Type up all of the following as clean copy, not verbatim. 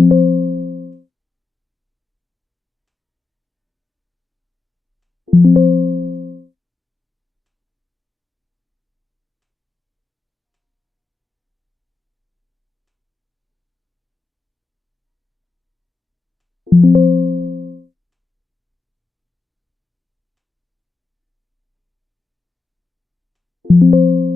Hey. This music's great, but I need to knock out.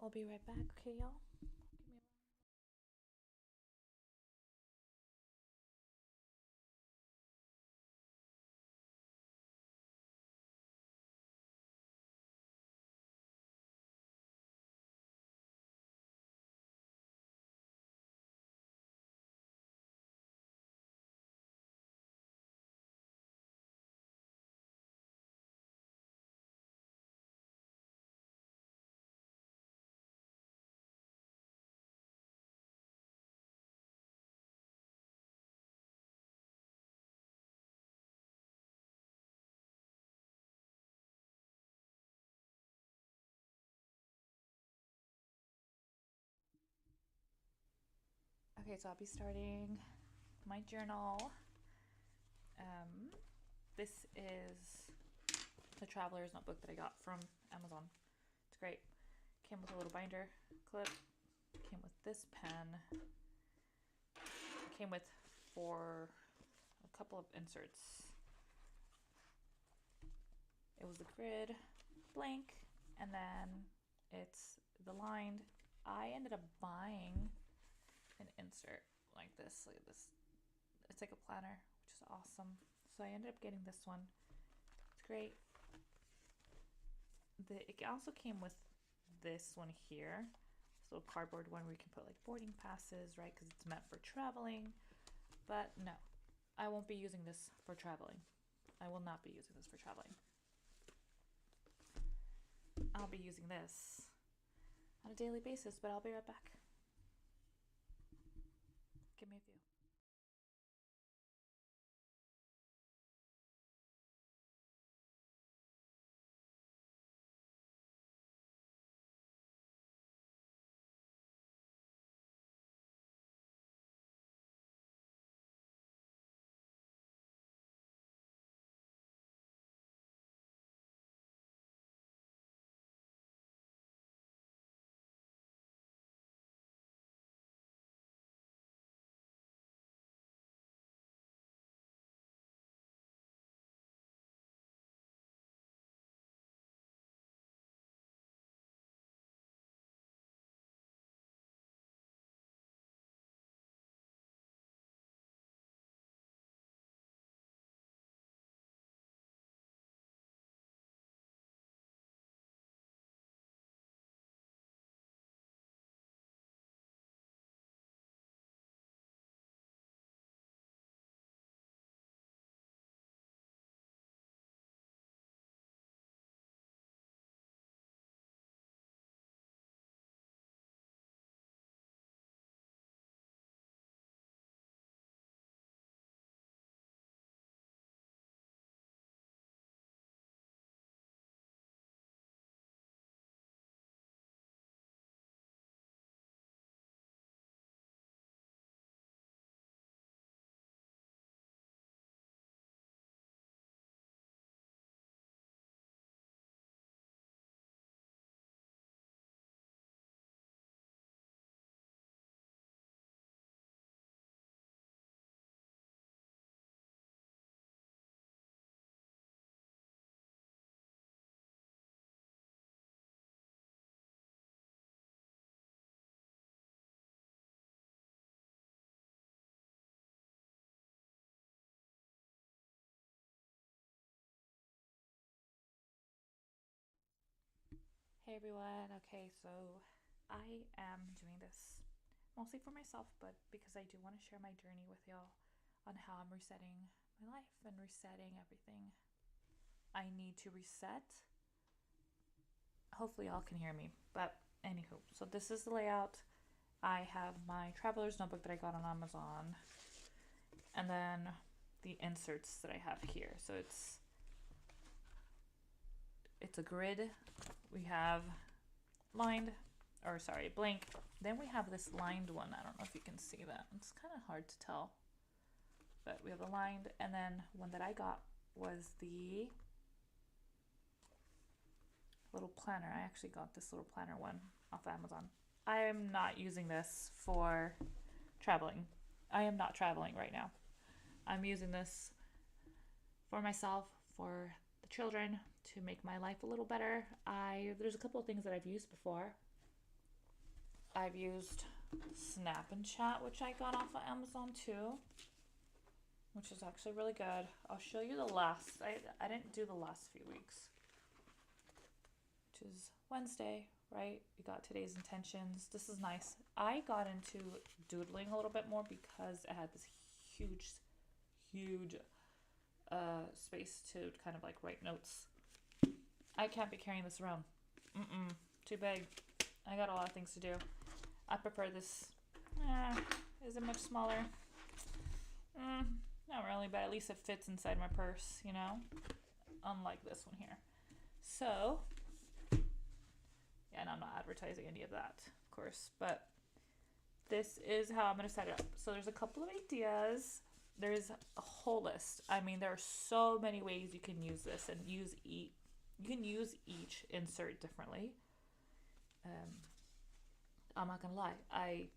I'll be right back, okay, y'all? Give me Okay, so I'll be starting my journal. Um, this is the Traveler's Notebook that I got from Amazon. It's great. Came with a little binder clip. Came with this pen. Came with for a couple of inserts. It was the grid, blank, and then it's the lined. I ended up buying an insert like this. Look at this. It's like a planner, which is awesome. So I ended up getting this one. It's great. It also came with this one here. This little cardboard one where you can put like boarding passes, right? Because it's meant for traveling. But no, I won't be using this for traveling. I will not be using this for traveling. I'll be using this on a daily basis, but I'll be right back. Give me a few. Hey everyone. Okay, so I am doing this mostly for myself, but because I do want to share my journey with y'all on how I'm resetting my life and resetting everything I need to reset. Hopefully, y'all can hear me. But anywho, so this is the layout. I have my traveler's notebook that I got on Amazon, and then the inserts that I have here. So it's a grid. We have lined, or sorry, blank. Then we have this lined one. I don't know if you can see that. It's kind of hard to tell. But we have the lined, and then one that I got was the little planner. I actually got this little planner one off Amazon. I am not using this for traveling. I am not traveling right now. I'm using this for myself, for the children, to make my life a little better. There's a couple of things that I've used before. I've used Snap and Chat, which I got off of Amazon too, which is actually really good. I'll show you the last. I didn't do the last few weeks, which is Wednesday, right? We got today's intentions. This is nice. I got into doodling a little bit more because it had this huge space to kind of like write notes. I can't be carrying this around. Too big. I got a lot of things to do. I prefer this. Is it much smaller? Not really, but at least it fits inside my purse, you know? Unlike this one here. So, yeah, and I'm not advertising any of that, of course, but this is how I'm going to set it up. So there's a couple of ideas. There's a whole list. I mean, there are so many ways you can use this and you can use each insert differently. I'm not gonna lie, I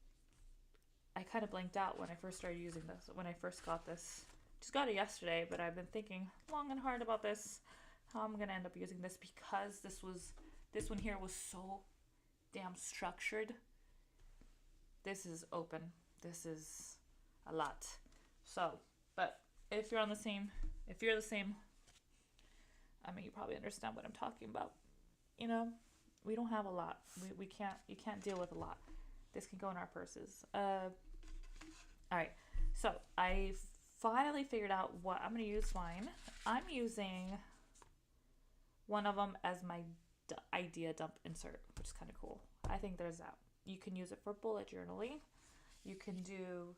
kind of blanked out when I first started using this. When I first got this, just got it yesterday, but I've been thinking long and hard about this, how I'm gonna end up using this, because this one here was so damn structured. This is open. This is a lot. So, but if you're the same, I mean, you probably understand what I'm talking about. You know, we don't have a lot. You can't deal with a lot. This can go in our purses. All right. So I finally figured out what I'm going to use mine. I'm using one of them as my idea dump insert, which is kind of cool. I think there's that. You can use it for bullet journaling. You can do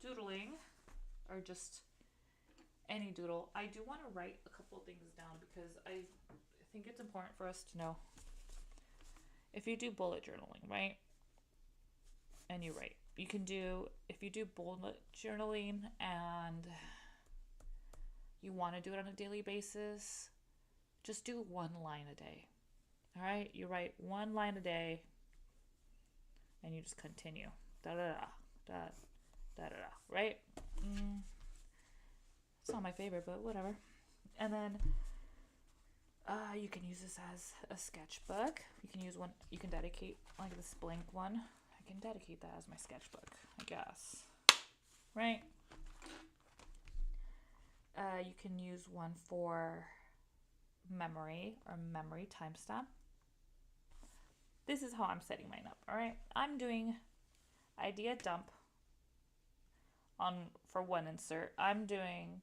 doodling or just any doodle. I do want to write a couple of things down because I think it's important for us to know. If you do bullet journaling, right? And you write. If you do bullet journaling and you want to do it on a daily basis, just do one line a day. All right? You write one line a day and you just continue. Right? It's not my favorite, but whatever. And then you can use this as a sketchbook. You can use one. You can dedicate like this blank one. I can dedicate that as my sketchbook, I guess. Right? You can use one for memory or memory timestamp. This is how I'm setting mine up. All right. I'm doing idea dump for one insert. I'm doing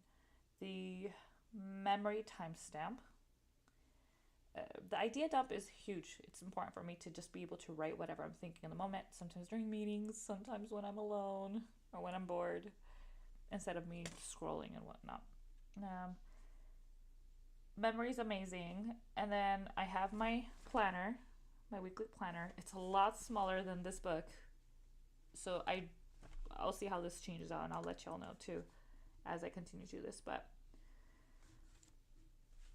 the memory timestamp. The idea dump is huge. It's important for me to just be able to write whatever I'm thinking in the moment, sometimes during meetings, sometimes when I'm alone or when I'm bored, instead of me scrolling and whatnot. Memory is amazing. And then I have my planner, my weekly planner. It's a lot smaller than this book. So I'll see how this changes out, and I'll let y'all know too as I continue to do this. But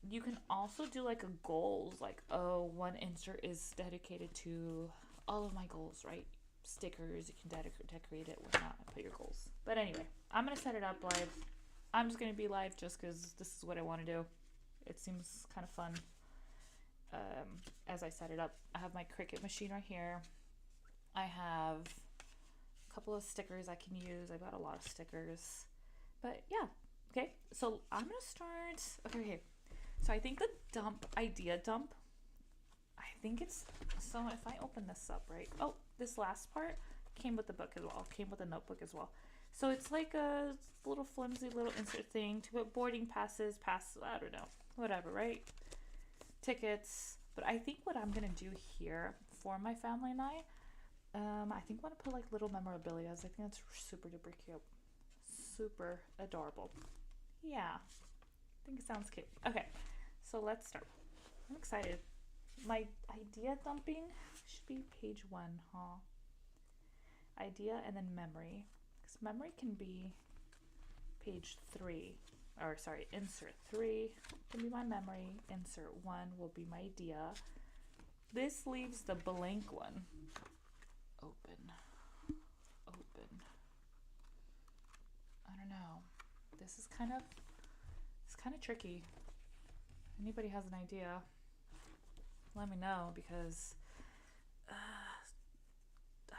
you can also do like a goals, like, oh, one insert is dedicated to all of my goals, right? Stickers, you can decorate it, whatnot, and put your goals. But anyway, I'm going to set it up live. I'm just going to be live just because this is what I want to do. It seems kind of fun as I set it up. I have my Cricut machine right here. I have a couple of stickers I can use. I've got a lot of stickers. But yeah, okay. So I'm going to start. Okay. So I think the idea dump, I think it's, so if I open this up, right? Oh, this last part came with the book as well, came with a notebook as well. So it's like a little flimsy little insert thing to put boarding passes, I don't know, whatever, right? Tickets. But I think what I'm gonna do here for my family and I think I'm gonna put like little memorabilia. I think that's super duper cute. Super adorable. Yeah, I think it sounds cute. Okay, so let's start. I'm excited. My idea dumping should be page 1, huh? Idea and then memory. Because memory can be page 3. Or sorry, insert 3 can be my memory. Insert 1 will be my idea. This leaves the blank one. Open. I don't know. This is kind of tricky. Anybody has an idea, let me know, because I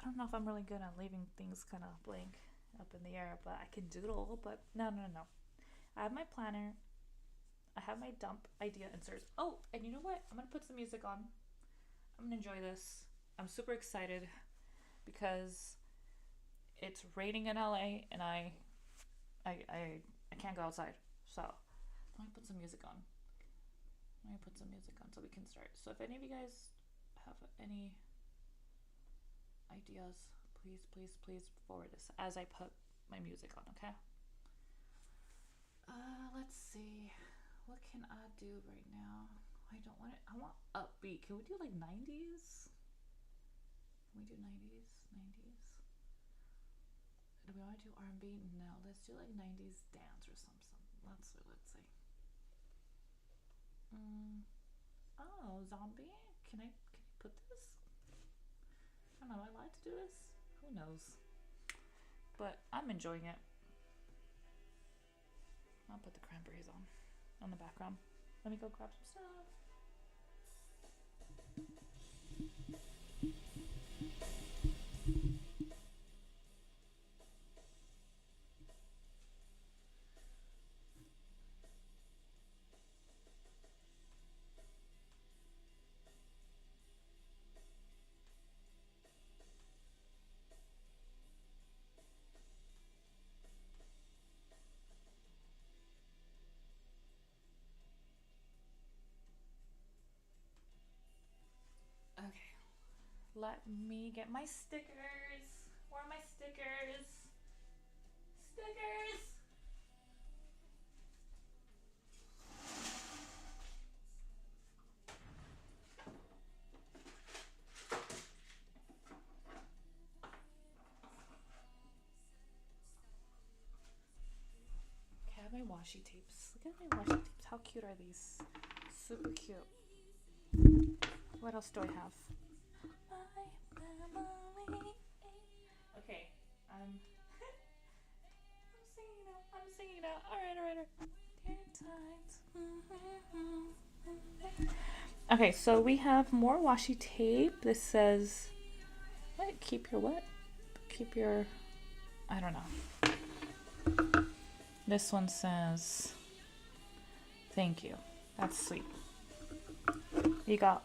don't know if I'm really good at leaving things kind of blank up in the air, but I can doodle. But no. I have my planner. I have my dump idea inserts. Oh, and you know what? I'm gonna put some music on. I'm gonna enjoy this. I'm super excited because it's raining in LA and I can't go outside. So let me put some music on. So we can start. So if any of you guys have any ideas, please forward this as I put my music on, okay? Let's see. What can I do right now? I want upbeat. Can we do like 90s? Can we do 90s? Do we want to do R&B? No, let's do like 90s dance or something. Let's see. Oh, zombie? Can I put this? I don't know, am I allowed to do this? Who knows? But I'm enjoying it. I'll put the cranberries on the background. Let me go grab some stuff. Okay, let me get my stickers. Where are my stickers? Stickers! Okay, I have my washi tapes. Look at my washi tapes. How cute are these? Super cute. What else do I have? Okay, I'm singing now. Alright. Okay, so we have more washi tape. This says, what? Keep your, I don't know. This one says, thank you. That's sweet. You got,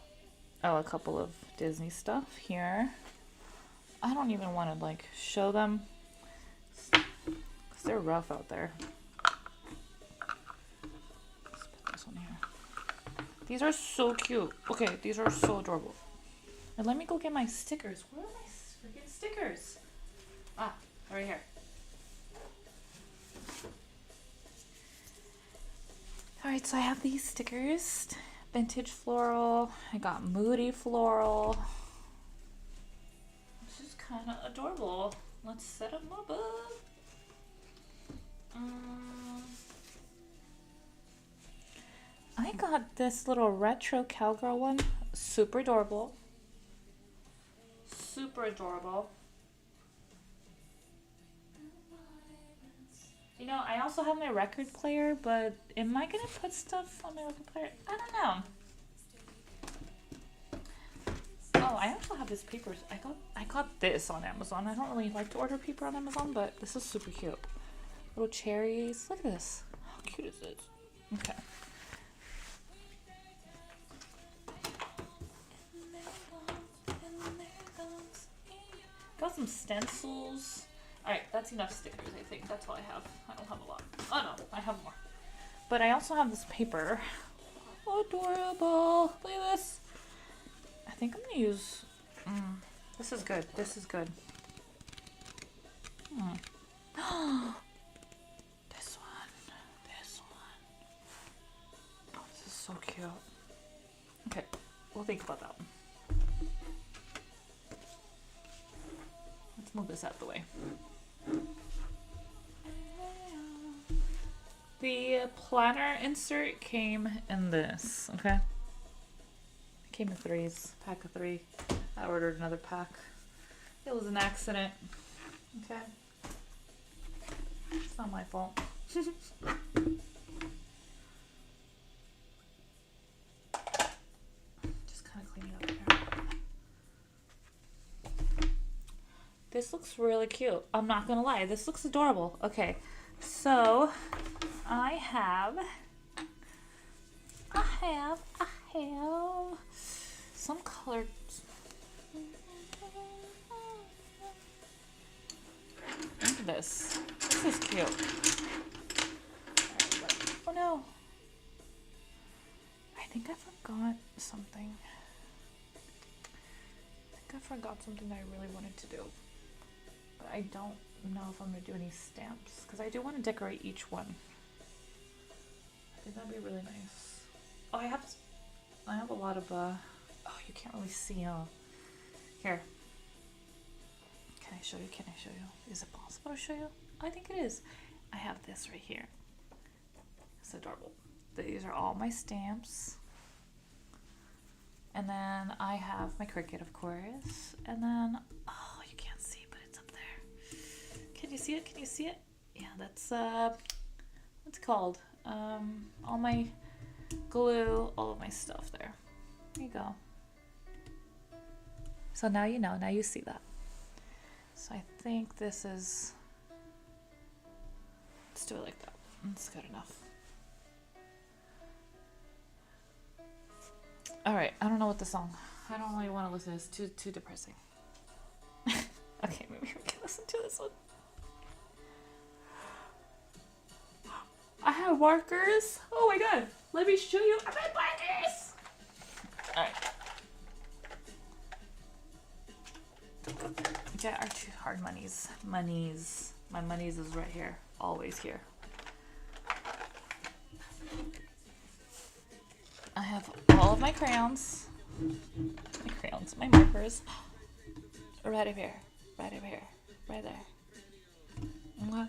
a couple of Disney stuff here. I don't even want to like show them because they're rough out there. Let's put this one here. These are so cute. Okay, these are so adorable. And let me go get my stickers. Where are my freaking stickers? Ah, right here. Alright, so I have these stickers. Vintage floral. I got moody floral. This is kind of adorable. Let's set them up. I got this little retro cowgirl one. Super adorable. You know, I also have my record player, but am I gonna put stuff on my record player? I don't know. Oh, I also have this paper. I got this on Amazon. I don't really like to order paper on Amazon, but this is super cute. Little cherries. Look at this. How cute is it? Okay. got some stencils. Alright, that's enough stickers, I think. That's all I have. I don't have a lot. Oh no, I have more. But I also have this paper. Adorable. Look at this. I think I'm gonna use... this is good. This is good. This one. This one. Oh, this is so cute. Okay, we'll think about that one. Let's move this out of the way. The planner insert came in this, okay? It came in 3s, pack of 3. I ordered another pack. It was an accident, okay? It's not my fault. Just kind of cleaning up here. This looks really cute. I'm not gonna lie, this looks adorable. Okay, so I have some colored. Look at this. This is cute. Oh no. I think I forgot something. I forgot something that I really wanted to do. But I don't know if I'm going to do any stamps. Because I do want to decorate each one. I think that'd be really nice. Oh, I have a lot of, oh, you can't really see, here. Can I show you? Can I show you? Is it possible to show you? I think it is. I have this right here. It's adorable. These are all my stamps. And then I have my Cricut, of course. And then, oh, you can't see, but it's up there. Can you see it? Can you see it? Yeah, that's, what's it called? All my glue, all of my stuff there. There you go. So now you know, now you see that. So I think this is, let's do it like that. That's good enough. Alright, I don't know what the song, I don't really want to listen, it's too depressing. Okay, maybe we can listen to this one. I have markers. Oh my god, let me show you. I have markers. Alright. Get our 2 hard monies. Monies. My monies is right here. Always here. I have all of my crayons. My markers. Right up here. Right up here. Right there. What?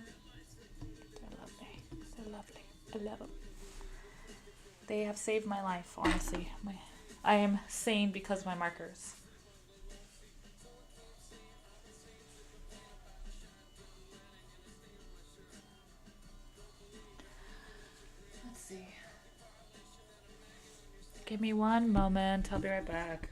They're lovely. They're lovely. I love them. They have saved my life, honestly. I am sane because of my markers. Let's see. Give me one moment. I'll be right back.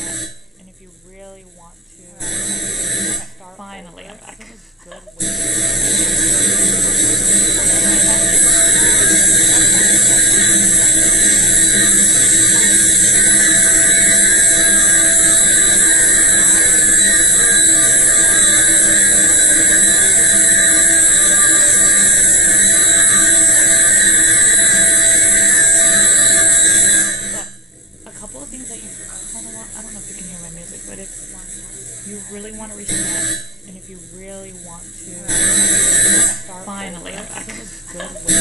reset, and if you really want to start finally, over, I think a good way. A couple of things that you kind of want, I don't know if you can hear my music, but if you really want to reset, and if you really want to start finally, over, I think a good way.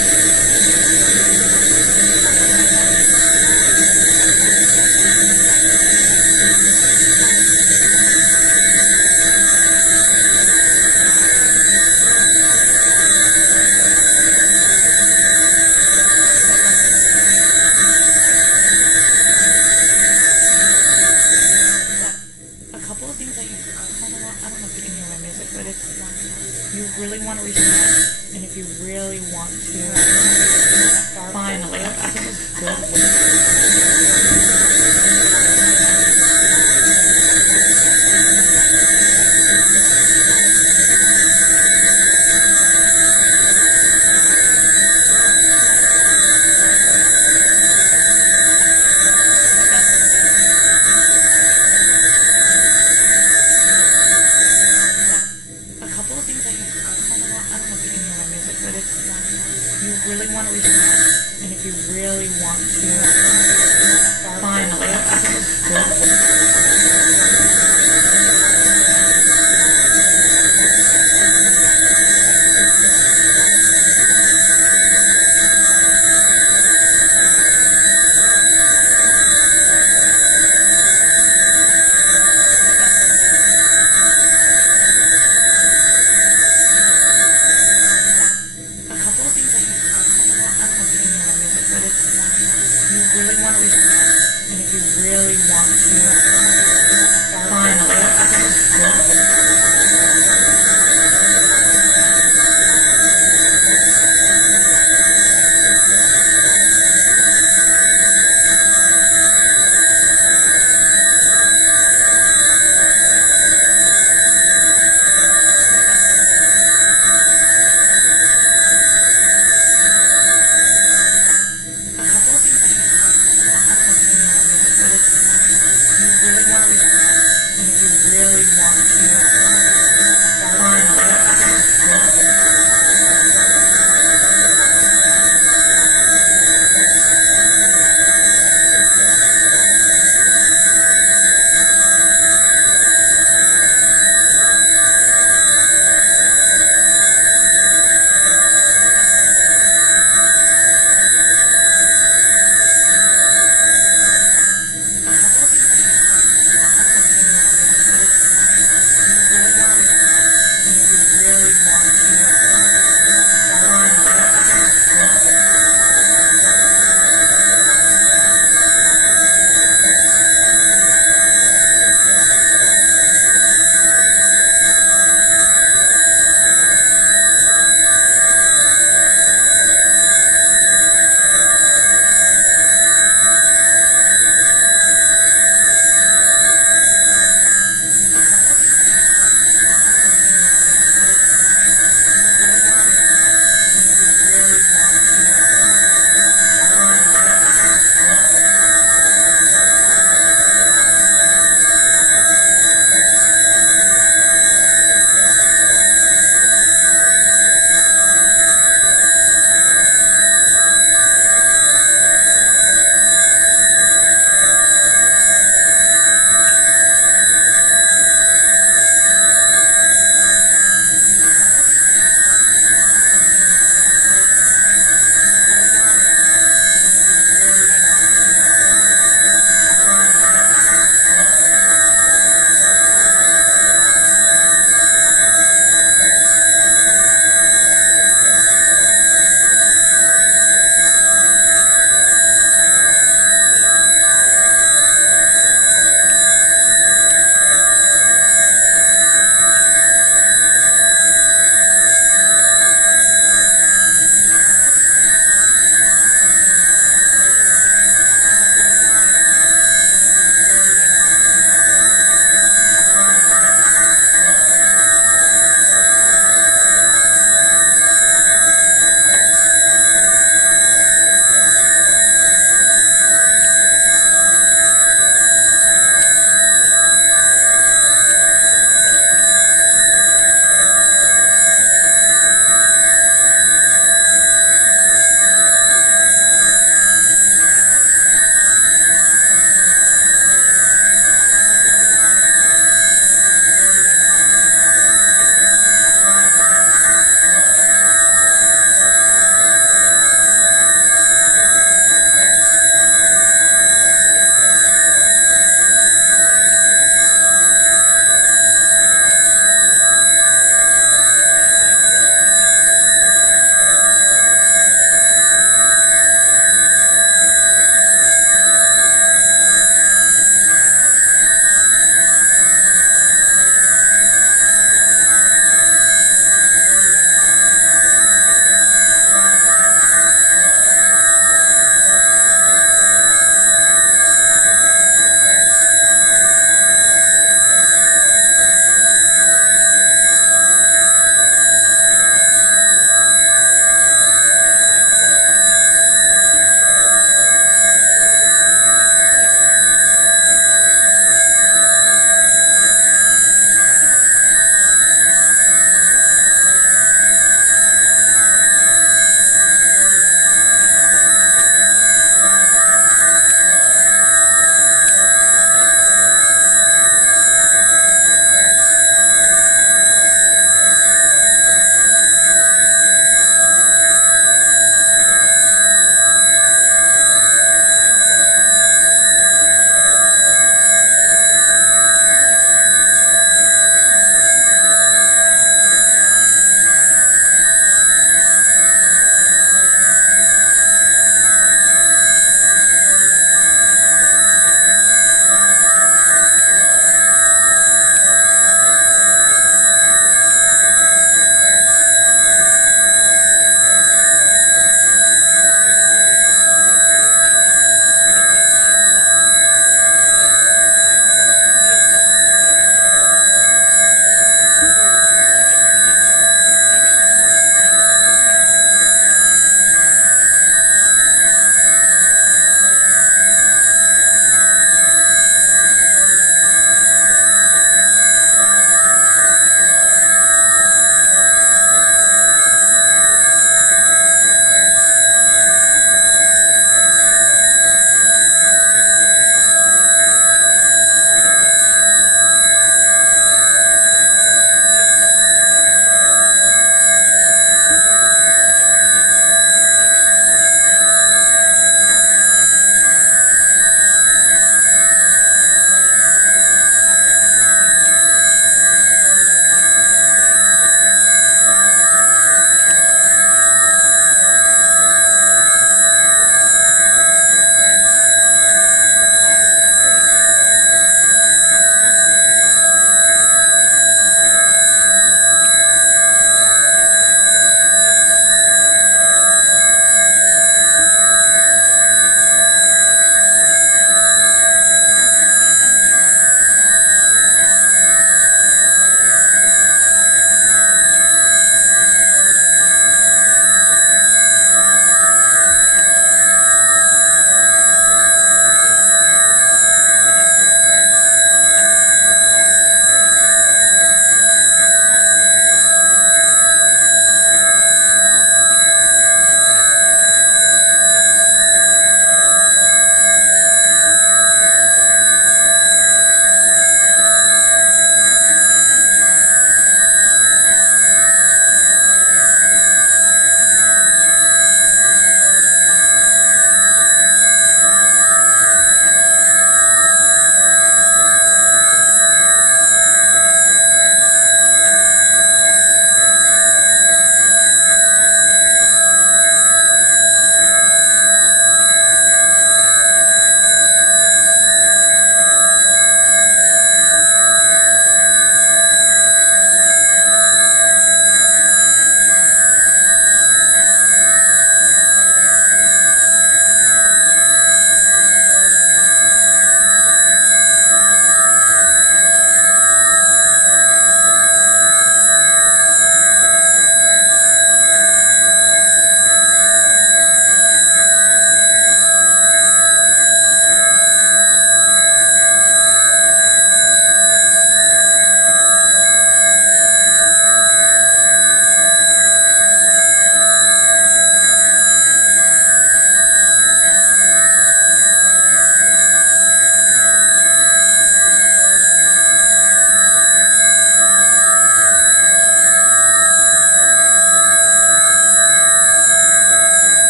A couple of things that you kind of want, I don't know if you can hear my music, but if you really want to reset, and if you really want to start finally, over, I think a good way. A couple of things that you kind of want, I don't know if you can hear my music, but if you really want to reset, and if you really want to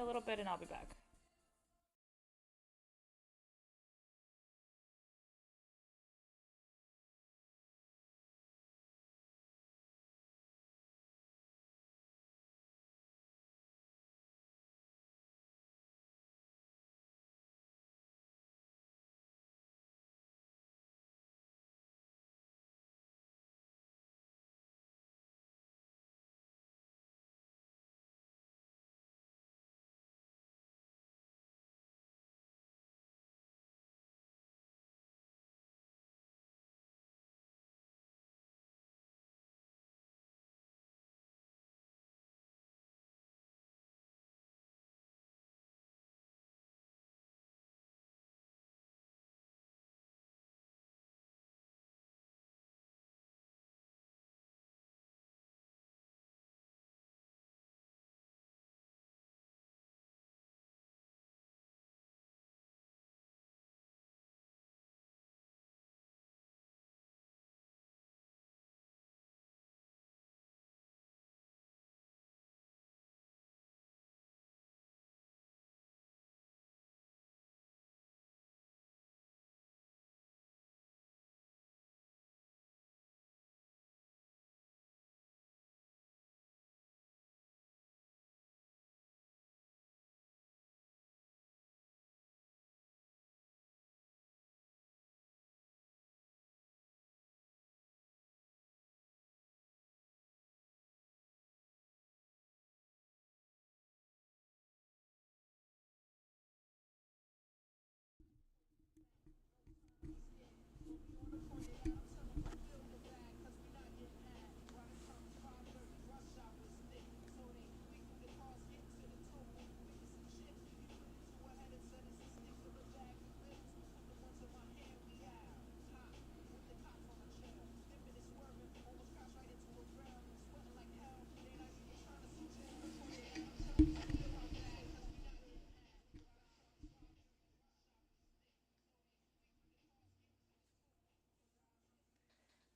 me a little bit and I'll be back.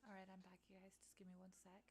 All right, I'm back, you guys. Just give me one sec.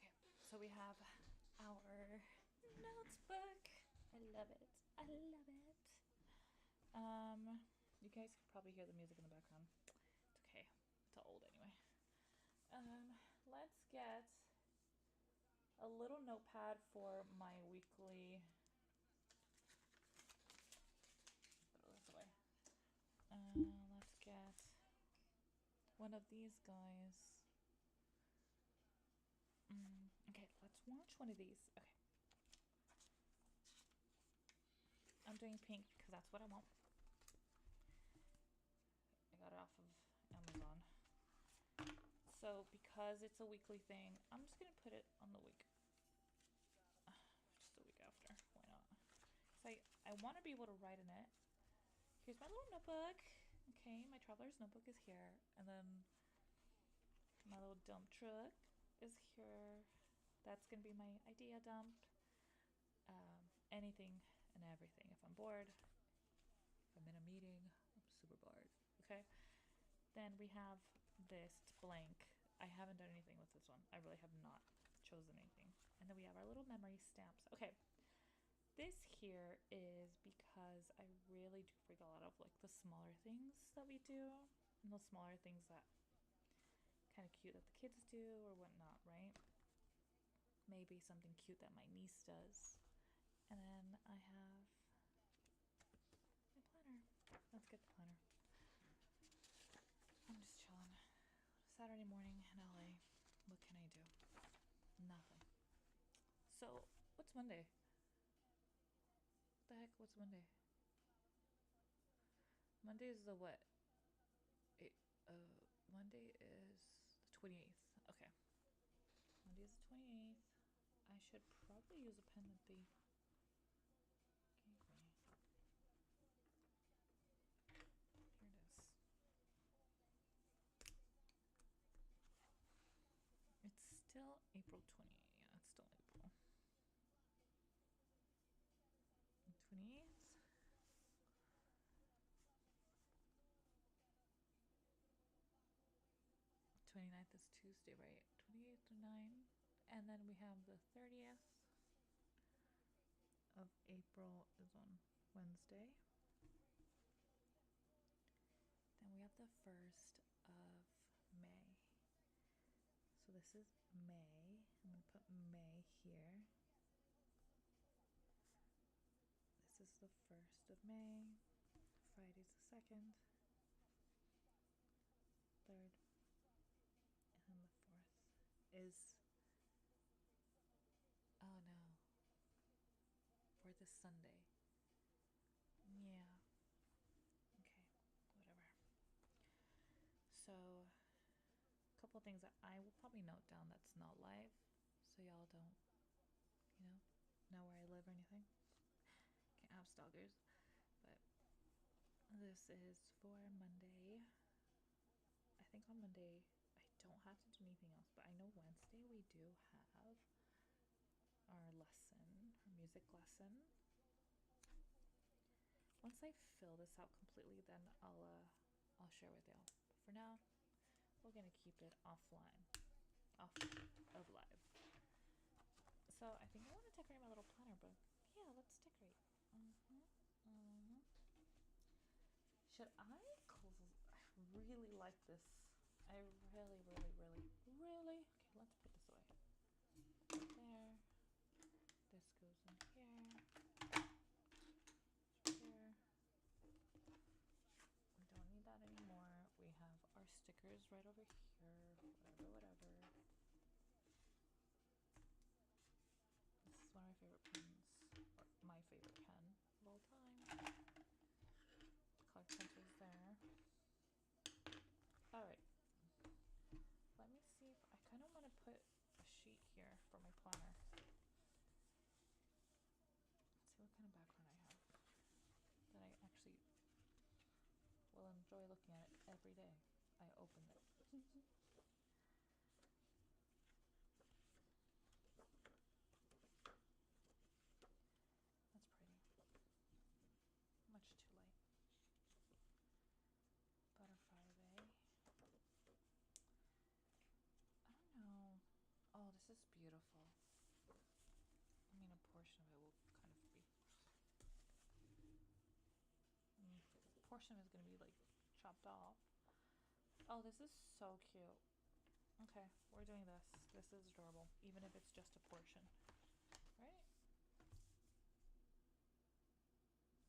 Okay, so we have our notes book. I love it. I love it. You guys can probably hear the music in the background. It's okay. It's old anyway. Let's get a little notepad for my weekly. Throw this away. Let's get one of these guys. Okay, let's watch one of these. Okay. I'm doing pink because that's what I want. I got it off of Amazon. So because it's a weekly thing, I'm just gonna put it on the week. Just the week after. Why not? So I want to be able to write in it. Here's my little notebook. Okay, my traveler's notebook is here, and then my little dump truck is here. That's gonna be my idea dump. Anything and everything. If I'm bored, if I'm in a meeting, I'm super bored. Okay. Then we have this. It's blank. I haven't done anything with this one. I really have not chosen anything. And then we have our little memory stamps. Okay. This here is because I really do forget a lot of like the smaller things that we do and the smaller things that kind of cute that the kids do or whatnot, right? Maybe something cute that my niece does. And then I have my planner. Let's get the planner. I'm just chilling. Saturday morning in LA. What can I do? Nothing. So, what's Monday? What the heck? What's Monday? Monday is the what? It, Monday is the 28th. Okay. Monday is the 28th. I should probably use a pen that they gave me. Here it is. It's still April 20th. Yeah, it's still April 28th. 29th is Tuesday, right? 28th to 9. And then we have the 30th of April is on Wednesday. Then we have the 1st of May. So this is May. I'm going to put May here. This is the 1st of May. Friday's the 2nd, 3rd, and then the 4th is. Oh no. For this Sunday. Yeah. Okay. Whatever. So, a couple things that I will probably note down that's not live, so y'all don't, know where I live or anything. Can't have stalkers. But this is for Monday. I think on Monday I don't have to do anything else, but I know Wednesday we do have our lesson, our music lesson. Once I fill this out completely, then I'll share with y'all. But for now, we're gonna keep it offline, off of live. So I think I want to decorate my little planner book. Yeah, let's decorate. Should I? I really like this. I really. Okay, let's put this away. There. This goes in here. Here. We don't need that anymore. We have our stickers right over here. Whatever. This is one of my favorite pens, or my favorite pen of all time. Color pencils there. Alright. Let me see if I kind of want to put a sheet here for my planner. Let's see what kind of background I have that I actually will enjoy looking at it every day I open it. That's pretty. Much too light. Butterfly vase. I don't know. Oh, this is beautiful. I mean, a portion of it will kind of be. A portion is going to be like chopped off. Oh, this is so cute. Okay, we're doing this. This is adorable, even if it's just a portion. Right?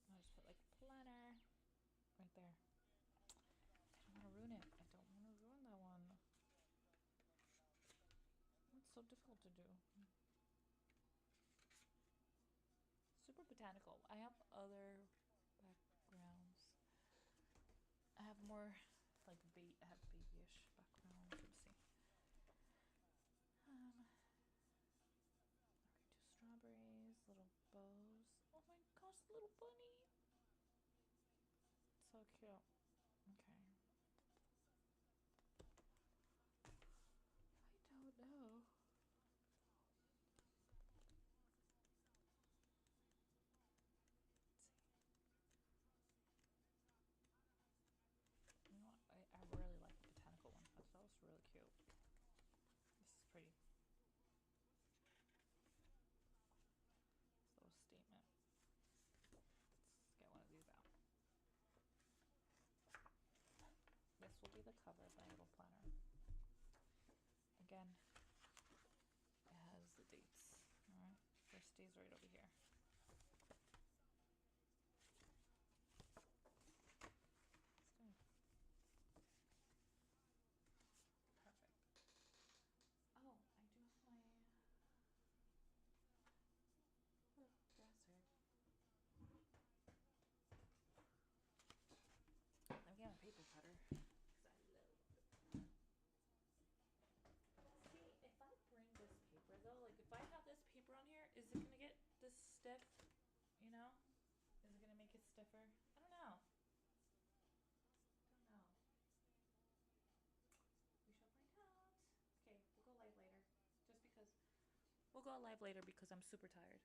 I'll just put like planner right there. I don't want to ruin it. I don't want to ruin that one. It's so difficult to do. Super botanical. I have other backgrounds. I have more like I have babyish backgrounds. Let's see. Okay, two strawberries, little bows. Oh my gosh, little bunny. So cute. Okay. I don't know. You know what? I really like the botanical one. I thought that was really cute. This is pretty. This little statement. Let's get one of these out. This will be the cover of my little planner. Again, it has the dates. Alright, first day's right over here. Oh, I do have my dresser. Let me get a paper cutter. See, if I bring this paper though, like if I have this paper or I don't know. Don't know. We shall find out. Okay, we'll go live later. Just because we'll go live later because I'm super tired.